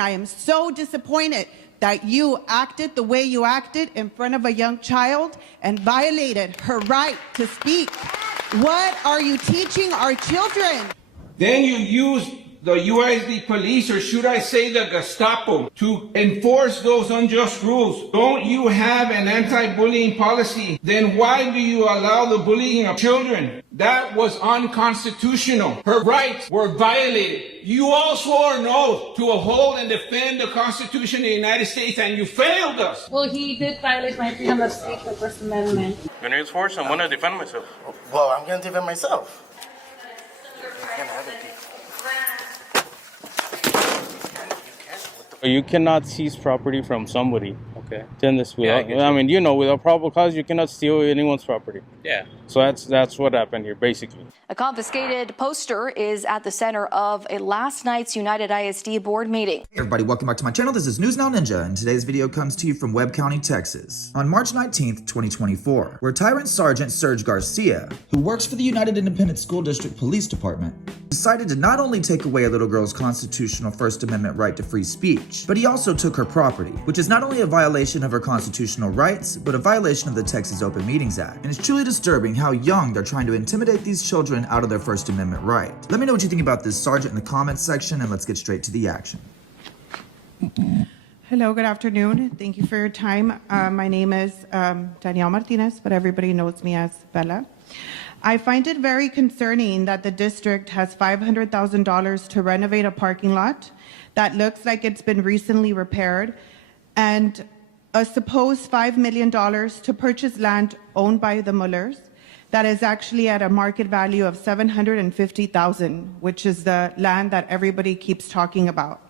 I am so disappointed that you acted the way you acted in front of a young child and violated her right to speak. What are you teaching our children? Then you use the UISD police, or should I say the Gestapo, to enforce those unjust rules. Don't you have an anti-bullying policy? Then why do you allow the bullying of children? That was unconstitutional. Her rights were violated. You all swore an oath to uphold and defend the Constitution of the United States, and you failed us. Well, he did violate my freedom of speech, the First Amendment. When I use force, I'm going to defend myself. Well, I'm going to defend myself. You cannot seize property from somebody, okay? Without probable cause, you cannot steal anyone's property. Yeah. So that's what happened here, basically. A confiscated poster is at the center of a last night's United ISD board meeting. Hey everybody, welcome back to my channel. This is News Now Ninja, and today's video comes to you from Webb County, Texas. On March 19th, 2024, where Tyrant Sergeant Sergio Garcia, who works for the United Independent School District Police Department, decided to not only take away a little girl's constitutional First Amendment right to free speech, but he also took her property, which is not only a violation of her constitutional rights, but a violation of the Texas Open Meetings Act. And it's truly disturbing how young they're trying to intimidate these children out of their First Amendment right. Let me know what you think about this, Sergeant, in the comments section, and let's get straight to the action. Hello, good afternoon. Thank you for your time. My name is Danielle Martinez, but everybody knows me as Bella. I find it very concerning that the district has $500,000 to renovate a parking lot that looks like it's been recently repaired, and a supposed $5 million to purchase land owned by the Mullers that is actually at a market value of $750,000, which is the land that everybody keeps talking about.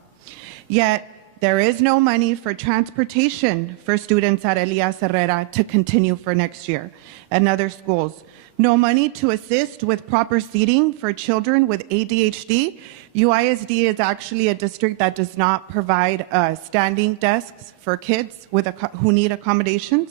Yet, there is no money for transportation for students at Elias Herrera to continue for next year and other schools. No money to assist with proper seating for children with ADHD. UISD is actually a district that does not provide standing desks for kids who need accommodations.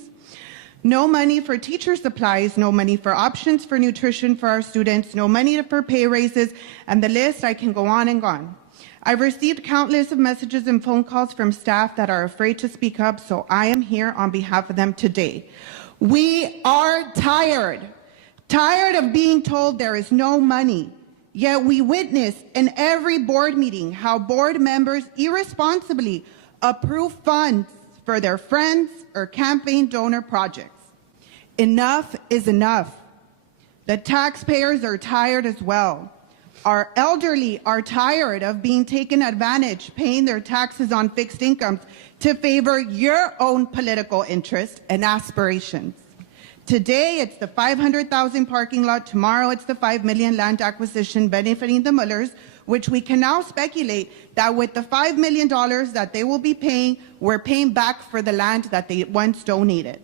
No money for teacher supplies, no money for options for nutrition for our students, no money for pay raises, and the list, I can go on and on. I've received countless of messages and phone calls from staff that are afraid to speak up, so I am here on behalf of them today. We are tired of being told there is no money, yet we witness in every board meeting how board members irresponsibly approve funds for their friends or campaign donor projects. Enough is enough. The taxpayers are tired as well. Our elderly are tired of being taken advantage, paying their taxes on fixed incomes to favor your own political interests and aspirations. Today, it's the $500,000 parking lot. Tomorrow, it's the $5 million land acquisition benefiting the Mullers, which we can now speculate that with the $5 million that they will be paying, we're paying back for the land that they once donated.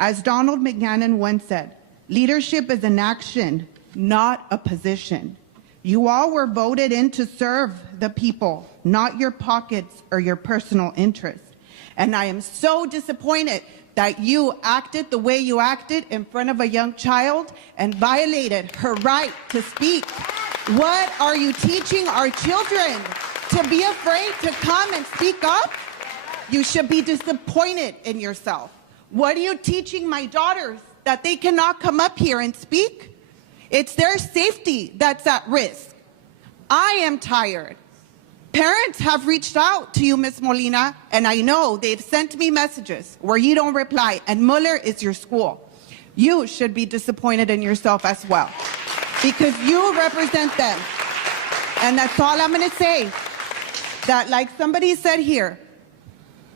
As Donald McGannon once said, leadership is an action, not a position. You all were voted in to serve the people, not your pockets or your personal interests. And I am so disappointed that you acted the way you acted in front of a young child and violated her right to speak. What are you teaching our children? To be afraid to come and speak up? You should be disappointed in yourself. What are you teaching my daughters? That they cannot come up here and speak? It's their safety that's at risk. I am tired. Parents have reached out to you, Ms. Molina, and I know they've sent me messages where you don't reply, and Muller is your school. You should be disappointed in yourself as well, because you represent them. And that's all I'm going to say. That, like somebody said here,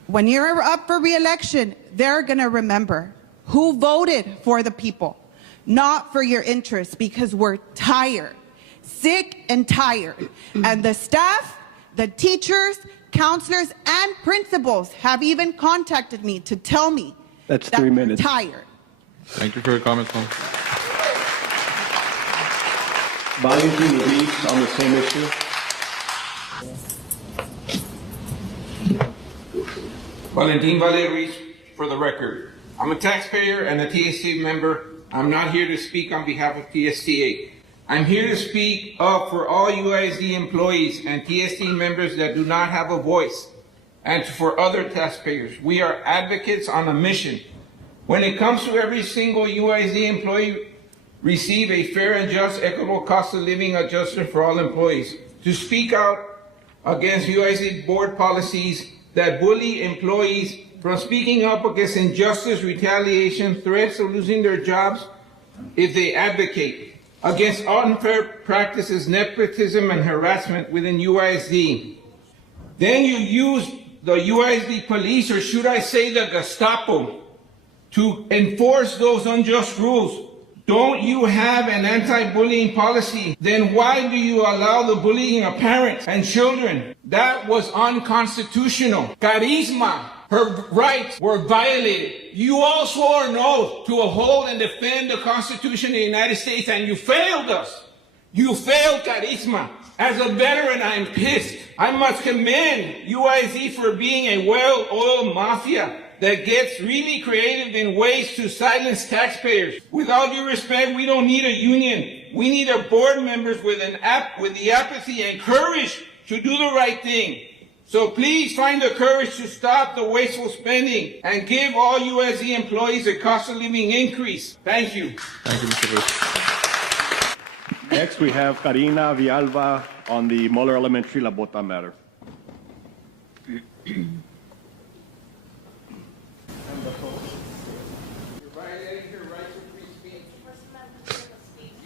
when you're up for re-election, they're going to remember who voted for the people, not for your interests, because we're tired, sick and tired. And the staff, the teachers, counselors, and principals have even contacted me to tell me that 3 minutes. They're tired. Thank you for your comments, Mom. Valentin Reeves on the same issue. Valentin Reeves, for the record. I'm a taxpayer and a TSA member. I'm not here to speak on behalf of TSTA. I'm here to speak up for all UISD employees and TSD members that do not have a voice, and for other taxpayers. We are advocates on a mission. When it comes to every single UISD employee receive a fair and just equitable cost of living adjustment for all employees, to speak out against UISD board policies that bully employees from speaking up against injustice, retaliation, threats of losing their jobs if they advocate, against unfair practices, nepotism, and harassment within UISD. Then you use the UISD police, or should I say the Gestapo, to enforce those unjust rules. Don't you have an anti-bullying policy? Then why do you allow the bullying of parents and children? That was unconstitutional. Charisma, her rights were violated. You all swore an oath to uphold and defend the Constitution of the United States, and you failed us. You failed Charisma. As a veteran, I'm pissed. I must commend UIZ for being a well-oiled mafia that gets really creative in ways to silence taxpayers. With all due respect, we don't need a union. We need a board members with the apathy and courage to do the right thing. So please find the courage to stop the wasteful spending and give all USD employees a cost of living increase. Thank you. Thank you, Mr. Bruce. Next, we have Karina Villalba on the Muller Elementary La Bota matter.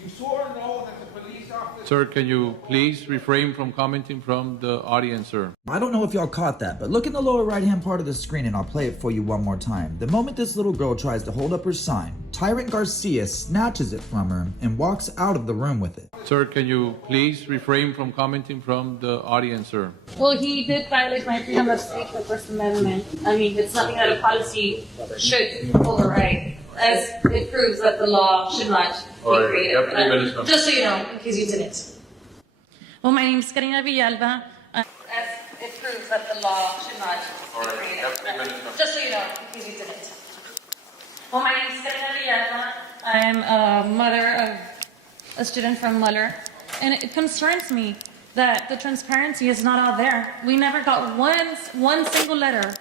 You swore an oath as a police officer. Sir, can you please refrain from commenting from the audience, sir? I don't know if y'all caught that, but look in the lower right hand part of the screen and I'll play it for you one more time. The moment this little girl tries to hold up her sign, Tyrant Garcia snatches it from her and walks out of the room with it. Sir, can you please refrain from commenting from the audience, sir? Well, he did violate my freedom of speech, the First Amendment. I mean, it's something that a policy should override, as it proves that the law should not be created. Just so you know, in case you didn't. Well, my name is Karina Villalba. As it proves that the law should not be created. Just so you know, in case you didn't. Well, my name is Karina Villalba. I'm a mother of a student from Muller, and it concerns me that the transparency is not out there. We never got one single letter.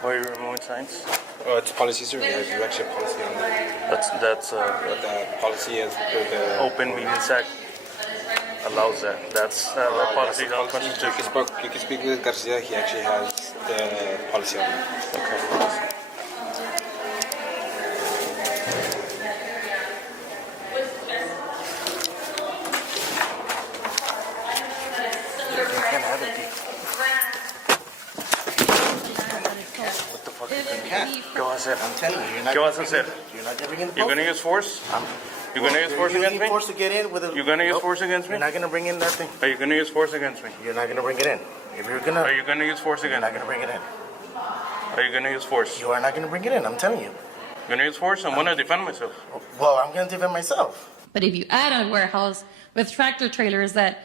Why are you removing signs? Oh, it's policy, sir. We have election policy on that. That's The policy is the Open Meetings Act allows that. That's the policy unconstitutional. You can speak with Garcia. He actually has the policy on it. Okay. Go ahead. I'm telling you, you're not Go going ahead. You're not going to bring in the You're gonna use force? You're gonna use force against me? Force to get in with a, You're gonna use Nope. force against me? You're not going to bring in nothing. Are you gonna use force against me? You're not going to bring it in. If you're going to, Are you gonna use force you're against not me? going to bring it in. Are you gonna use force? You are not going to bring it in. I'm telling you. You're gonna use force? I'm gonna defend myself. Well, I'm going to defend myself. But if you add a warehouse with tractor trailers that,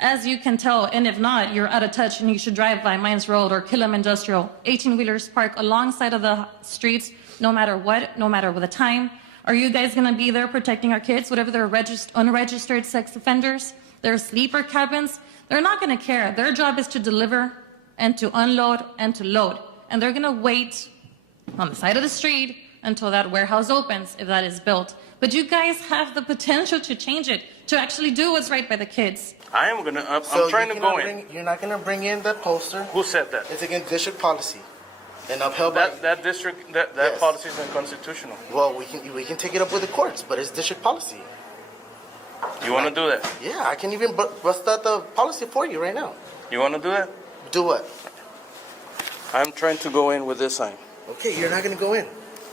as you can tell, and if not, you're out of touch and you should drive by Mines Road or Killam Industrial, 18-wheelers park alongside of the streets, no matter what the time. Are you guys going to be there protecting our kids, whatever they're unregistered sex offenders? They're sleeper cabins. They're not going to care. Their job is to deliver and to unload and to load. And they're going to wait on the side of the street until that warehouse opens, if that is built. But you guys have the potential to change it, to actually do what's right by the kids. I am gonna, I'm So trying you to go cannot in. You're not going to bring in that poster. Who said that? It's against district policy and upheld by. That district, that Yes. policy is unconstitutional. Well, we can take it up with the courts, but it's district policy. You wanna do that? Yeah, I can even bust out the policy for you right now. You wanna do that? Do what? I'm trying to go in with this sign. Okay, you're not going to go in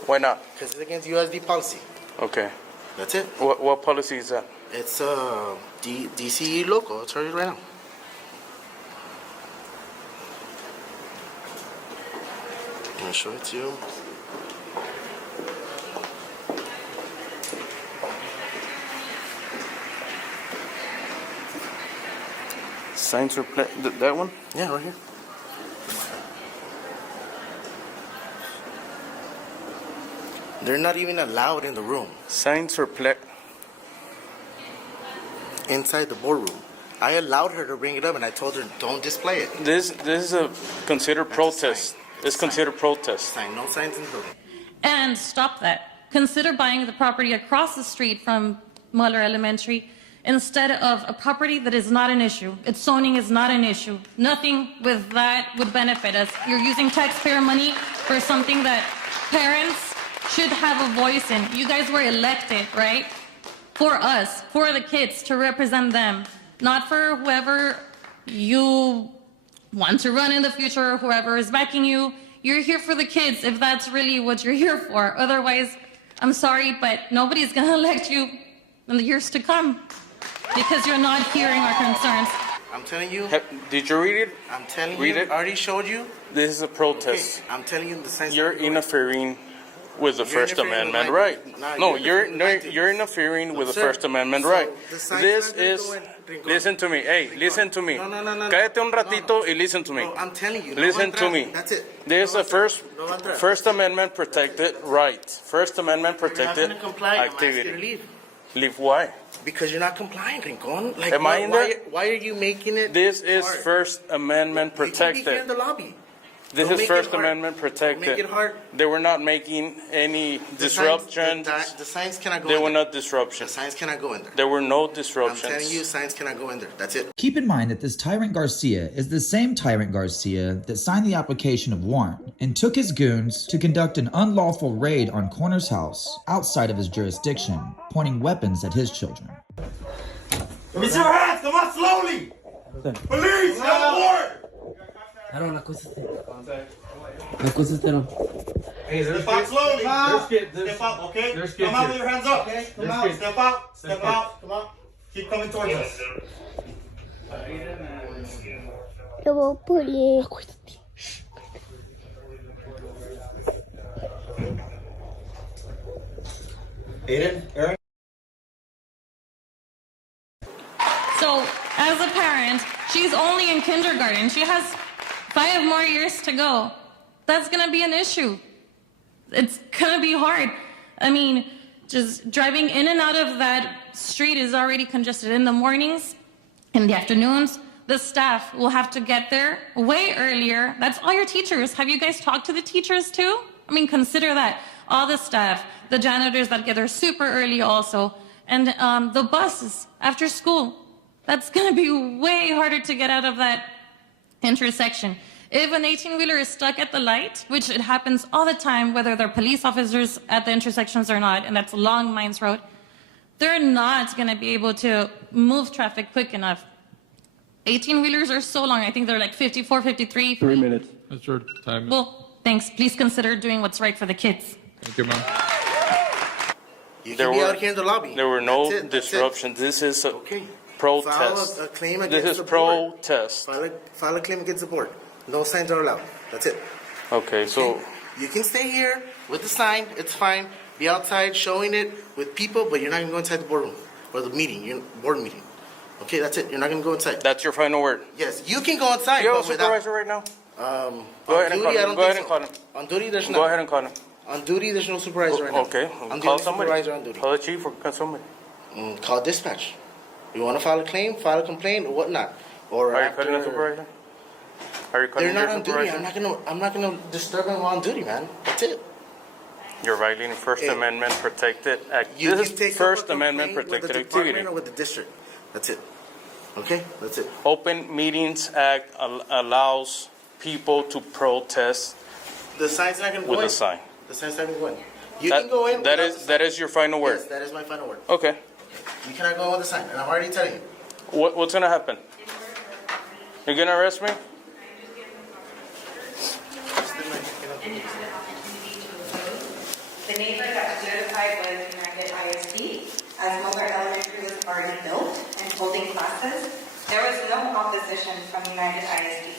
Why not? because it's against USD policy. Okay. That's it. What policy is that? It's DCE local. I'll tell you right now. I'm gonna show it to you. Signs are that one? Yeah, right here. They're not even allowed in the room. Signs are inside the boardroom. I allowed her to bring it up, and I told her, don't display it. This is a considered protest. It's considered protest. Sign, no signs in the building. And stop that. Consider buying the property across the street from Muller Elementary instead of a property that is not an issue. Its zoning is not an issue. Nothing with that would benefit us. You're using taxpayer money for something that parents should have a voice in. You guys were elected, right? For us, for the kids, to represent them. Not for whoever you want to run in the future or whoever is backing you. You're here for the kids if that's really what you're here for. Otherwise, I'm sorry, but nobody's going to elect you in the years to come because you're not hearing our concerns. I'm telling you. Did you read it? I'm telling read you. it? I already showed you. This is a protest. Okay, I'm telling you the signs. You're interfering with the First Amendment right. No, you're interfering with the First Amendment right. This is, listen to me. Hey, listen to me. No. Cállate un ratito y listen to me. No, I'm telling you. Listen to me. That's it. There's a First Amendment protected right. First Amendment protected activity. Leave why? Because you're not complying, Rincon. Like, Am I in there? Why are you making it? This is hard? First Amendment protected. You can be here in the lobby. This is First Amendment protected. Make it hard. They were not making any disruptions. The signs cannot go in there. They in were there. not disruptions. The signs cannot go in there. There were no disruptions. I'm telling you, signs cannot go in there. That's it. Keep in mind that this Tyrant Garcia is the same Tyrant Garcia that signed the application of warrant and took his goons to conduct an unlawful raid on Corner's house outside of his jurisdiction, pointing weapons at his children. Raise your hands! Come on, slowly! Police! Get on board! Hey, step out slowly. Step out, okay? Come out with your hands up. Okay? Come out. Step out. Step out. Come on. Keep coming towards us. Aiden, Aaron? So, as a parent, she's only in kindergarten. She has 5 more years to go. That's going to be an issue. It's going to be hard. I mean, just driving in and out of that street is already congested in the mornings, in the afternoons. The staff will have to get there way earlier. That's all your teachers. Have you guys talked to the teachers too? I mean, consider that. All the staff, the janitors that get there super early also, and the buses after school. That's going to be way harder to get out of that intersection. If an 18-wheeler is stuck at the light, which it happens all the time, whether they're police officers at the intersections or not, and that's along Mines Road, they're not going to be able to move traffic quick enough. 18-wheelers are so long. I think they're like 54, 53. 3 minutes. That's your time. Well, thanks. Please consider doing what's right for the kids. Thank you, ma'am. You can be out here in the lobby. There were no disruptions. This is a protest. File a claim against This is the board. protest. File a claim against the board. No signs are allowed. That's it. Okay, so You can stay here with the sign. It's fine. Be outside showing it with people, but you're not going to go inside the boardroom or the meeting, board meeting. Okay, that's it. You're not going to go inside. that's your final word. Yes, you can go inside. You have a but without- supervisor right now? Go ahead and call him. Go ahead and call him. On duty, there's Go ahead and call him. On duty, there's no supervisor right now. Okay, I'm the call only somebody. supervisor on duty. Call the chief or call somebody. Call dispatch. You want to file a claim, file a complaint, or whatnot. Or Are you calling a supervisor? Are you calling They're not your on duty. supervisor? I'm not gonna disturb them while on duty, man. That's it. You're violating First Amendment protected act. You This can is take First up a Amendment complaint with protected the department activity. or with the district. That's it. Okay, that's it. Open Meetings Act allows people to protest The sign's not gonna go with in. a sign. The sign's not gonna go in. You can go in. That without the that sign. is your final word. Yes, that is my final word. Okay. You cannot go in with the sign, and I'm already telling you. What's gonna happen? You're gonna arrest me? The neighbor that was notified was United ISD, as Muller Elementary was already built and holding classes. There was no opposition from United ISD.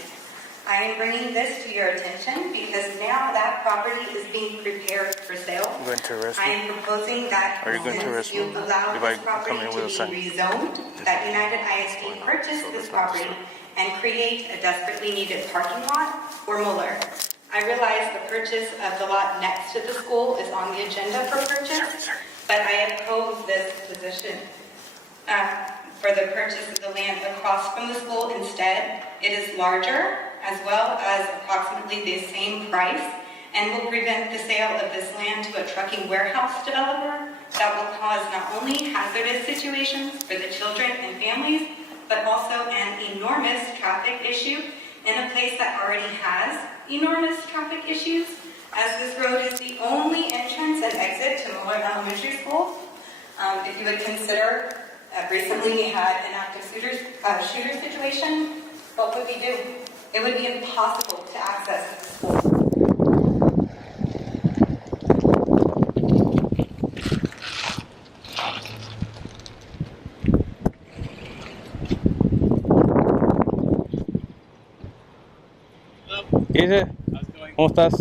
I am bringing this to your attention because now that property is being prepared for sale. I'm going to arrest I you. am proposing that Are you going to since arrest you me allow if I this come property in to with a be sign? rezoned, that United ISD purchase this property and create a desperately needed parking lot for Muller. I realize the purchase of the lot next to the school is on the agenda for purchase, but I oppose this position. for the purchase of the land across from the school instead. It is larger, as well as approximately the same price, and will prevent the sale of this land to a trucking warehouse developer that will cause not only hazardous situations for the children and families, but also an enormous traffic issue in a place that already has enormous traffic issues, as this road is the only entrance and exit to Muller Elementary School. If you would consider, recently we had an active shooter situation, what would we do? It would be impossible to access the school. ¿Qué dice? ¿Cómo estás?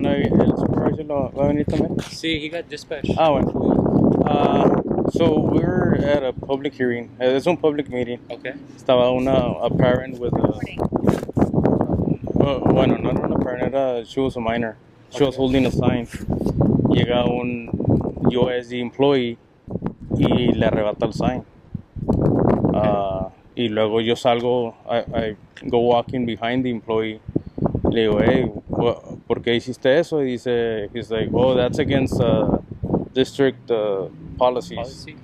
No, ¿el supervisor va a venir también? Sí, he got dispatched. Ah, bueno. So we're at a public hearing. It's a public meeting. Okay. Estaba a parent with a... bueno, not a parent, she was a minor. She was holding a sign. Llega un USD employee y le arrebata el sign. Y luego yo salgo, I go walking behind the employee. Le digo, hey, ¿por qué hiciste eso? Y dice, he's like, oh, that's against district policies. Policy? Okay.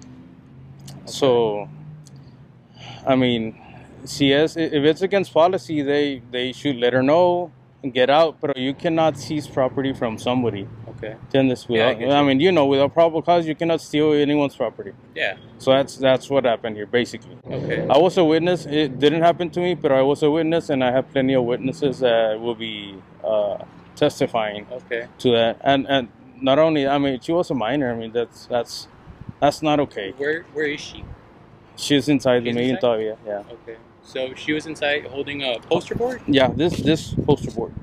So, I mean, if it's against policy, they should let her know and get out, but you cannot seize property from somebody. Okay. Without, I mean, without probable cause, you cannot steal anyone's property. Yeah. So that's what happened here, basically. Okay. I was a witness. It didn't happen to me, but I was a witness, and I have plenty of witnesses that will be testifying to that. And not only, I mean, she was a minor. I mean, that's not okay. Where is she? She's inside the meeting todavía, yeah. Okay. So she was inside holding a poster board? Yeah, this poster board.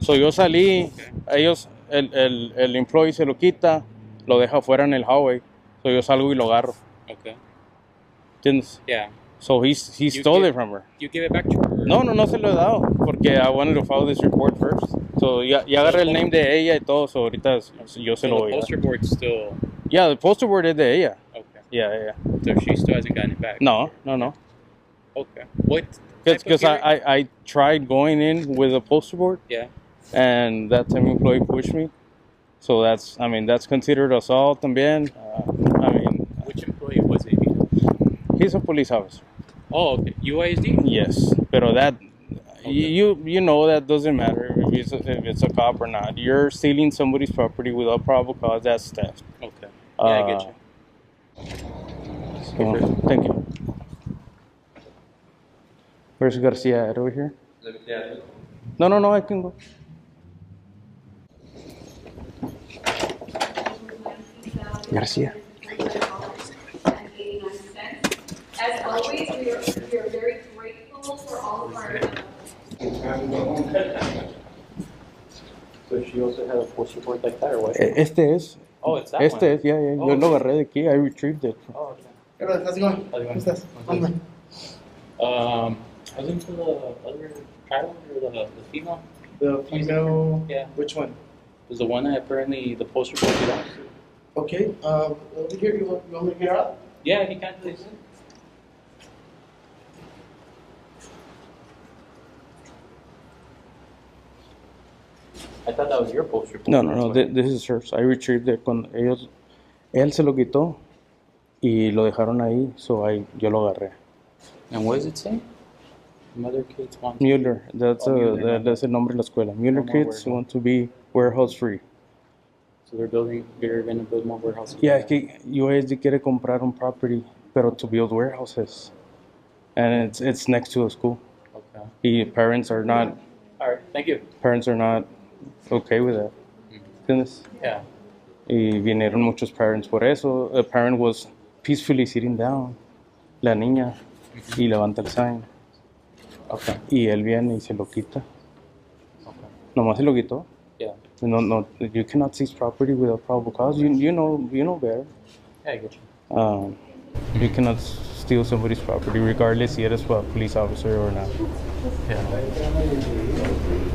So yo salí, el employee se lo quita, lo deja afuera en el hallway. So yo salgo y lo agarro. Okay. ¿Entiendes? Yeah. So he stole it from her. You give it back to her? No se lo he dado, porque I wanted to file this report first. So ya agarré el name de ella y todo, so ahorita yo se lo voy a dar. The poster board still... Yeah, the poster board is de ella. Okay. Yeah. So she still hasn't gotten it back? No. Okay. What? Because I tried going in with a poster board. Yeah. And that same employee pushed me. So that's considered assault también. Which employee was it? He's a police officer. Oh, okay. UISD? Yes, pero that you know that doesn't matter if it's a cop or not. You're stealing somebody's property without probable cause. That's theft. Okay. Yeah, I get you. So, thank you. Where's Garcia at over here? No, I can go. Garcia. As always, we are very grateful for all of our... So she also had a poster board like that, or what? Este es. Oh, it's that Este one? es, yeah. Yo lo agarré de aquí. I retrieved it. Oh, okay. Hey, brother, how's it going? ¿Cómo estás? I was into the other child or the female? The female? Yeah. Which one? Was the one that apparently the poster board belongs to. Okay, over here, you want me to get out? Yeah, if you can, please. I thought that was your poster board. No. This is hers. I retrieved it cuando él se lo quitó y lo dejaron ahí, so yo lo agarré. And what does it say? Mother kids want Mueller, that's el nombre de la escuela. Mueller kids want to be warehouse free. So they're going to build more warehouses. Yeah, es que USD quiere comprar un property, pero to build warehouses, and it's next to a school. Okay. The parents are not. All right, thank you. Parents are not okay with that. ¿Entiendes? Yeah. Y vinieron muchos parents por eso. A parent was peacefully sitting down, la niña, y levanta el sign. Okay. Y él viene y se lo quita. Okay. Nomás se lo quitó. Yeah. No, you cannot seize property without probable cause. You know better. Yeah, I get you. You cannot steal somebody's property regardless if eres a police officer or not. Yeah.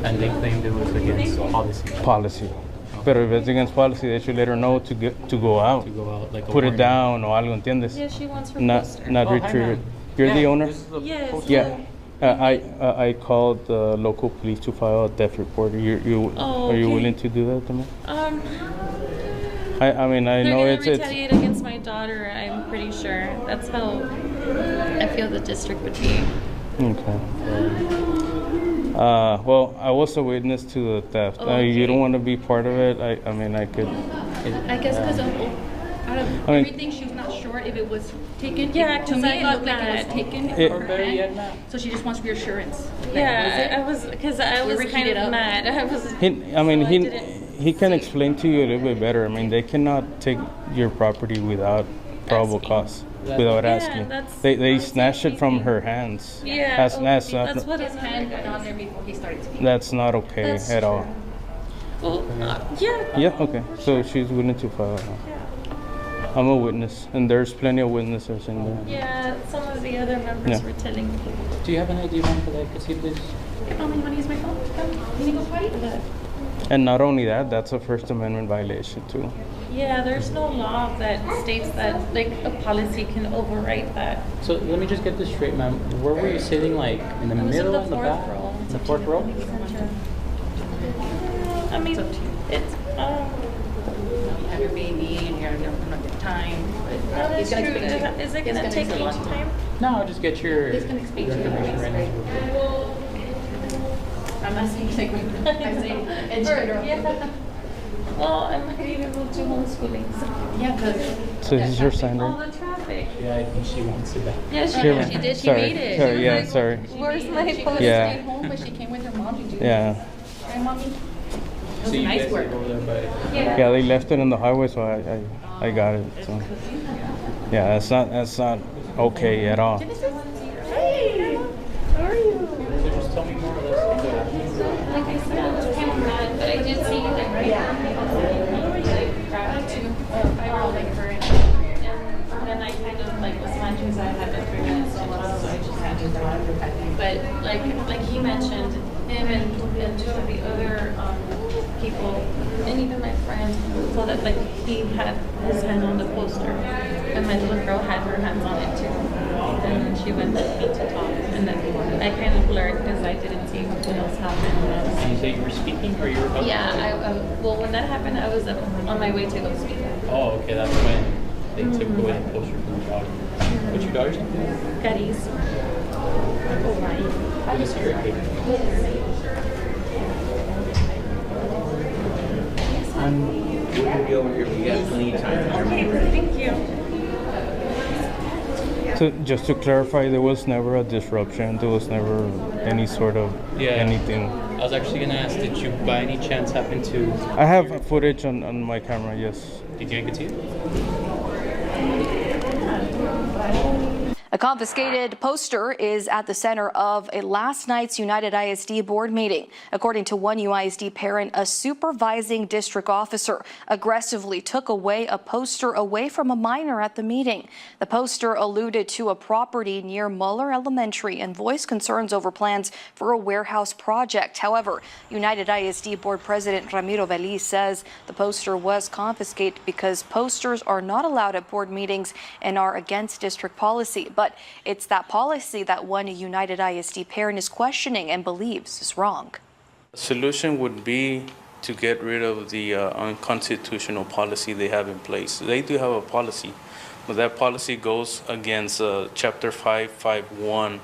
And they claimed it was against policy. Policy. Pero if it's against policy, they should let her know to go out. To go out, like a Put it warning. down or algo, ¿entiendes? Yeah, she wants her Not poster. retrieve it. You're the owner? Yes. Yeah. I called the local police to file a theft report. Are you okay. willing to do that to me? I mean, I They're know gonna it's retaliate against my daughter. I'm pretty sure. That's how I feel the district would be. okay. Well, I was a witness to the theft. Okay. You don't want to be part of it. I mean, I could. I guess because out of I mean- everything, she was not sure if it was taken. Yeah, to 'cause me, I it got looked like it was mad. taken It- from her hand. So she just wants reassurance. Yeah, I was because I We was were kind heated of up. mad. I was. He can explain to you a little bit better. I mean, they cannot take your property without probable cause, without Yeah, asking. that's- They snatched it from her hands. Yeah, That's that's what His hand got on there before he started speaking. That's not okay That's at all. Well, yeah. Yeah, okay. So she's willing to file. I'm a witness, and there's plenty of witnesses in there. Yeah, some of the other members Yeah. were telling me. Do you have an ID, ma'am, that I could see, please? You want to use my phone? Can you go party? And not only that, that's a First Amendment violation too. Yeah, there's no law that states that like a policy can override that. So let me just get this straight, ma'am. Where were you sitting, like in the I was middle, in in the the fourth back? row. In the fourth row? I mean, it's You have your baby and you're having a good time. that He's is gonna true. explain to you. Is it He's gonna take a explain long to you. time? No, I'll just get your He's gonna explain to you. information right now. I'm not saying like I'm saying educator. Yeah. Well, I might even move to homeschooling. Yeah, because So this is your sign, All right? the traffic. Yeah, I think she wants it back. Yeah, she, Here, she did. She sorry, made it. Sorry, She yeah, was sorry. Where's my She could post? have Yeah. stayed home, but she came with her mom to do Yeah. it. Right, mommy? It was See you nice guys work. over there, but Yeah, they left it in the highway, so I got it. So yeah, that's not okay at all. Hey, how are you? so just tell me more or less. Like I said, I was kind of mad, but I did see that right and then I kind of like was mad because I had been 3 minutes so I just had to drive. But like he mentioned, him and two of the other people, and even my friend, so that like he had his hand on the poster, and my little girl had her hands on it too. And then she went with me to talk, and then I kind of blurred because I didn't see what else happened. Did you say you were speaking or you were about to Yeah, well, when that happened, I was on my way to go speak. Oh, okay, that's when they took away the poster from your daughter. What's your daughter's name? Caris. Good to see her again. We can be over here. We got plenty of time. Okay, thank you. So just to clarify, there was never a disruption. There was never any sort of anything. I was actually gonna ask, did you by any chance happen to? I have footage on my camera. Yes. Did you get to see it? A confiscated poster is at the center of a last night's United ISD board meeting. According to one UISD parent, a supervising district officer aggressively took away a poster away from a minor at the meeting. The poster alluded to a property near Muller Elementary and voiced concerns over plans for a warehouse project. However, United ISD board president Ramiro Veliz says the poster was confiscated because posters are not allowed at board meetings and are against district policy. But it's that policy that one United ISD parent is questioning and believes is wrong. The solution would be to get rid of the unconstitutional policy they have in place. They do have a policy, but that policy goes against Chapter 551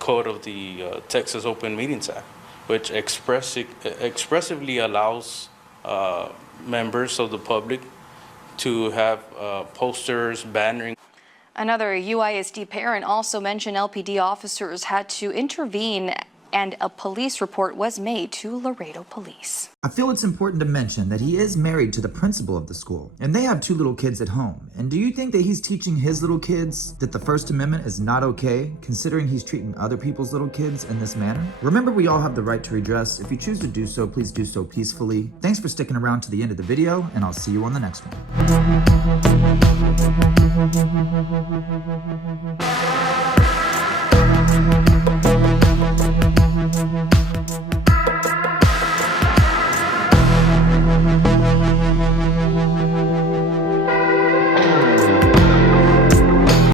Code of the Texas Open Meetings Act, which expressively allows members of the public to have posters, bannering. Another UISD parent also mentioned LPD officers had to intervene and a police report was made to Laredo Police. I feel it's important to mention that he is married to the principal of the school, and they have 2 little kids at home. And do you think that he's teaching his little kids that the First Amendment is not okay, considering he's treating other people's little kids in this manner? Remember, we all have the right to redress. If you choose to do so, please do so peacefully. Thanks for sticking around to the end of the video, and I'll see you on the next one.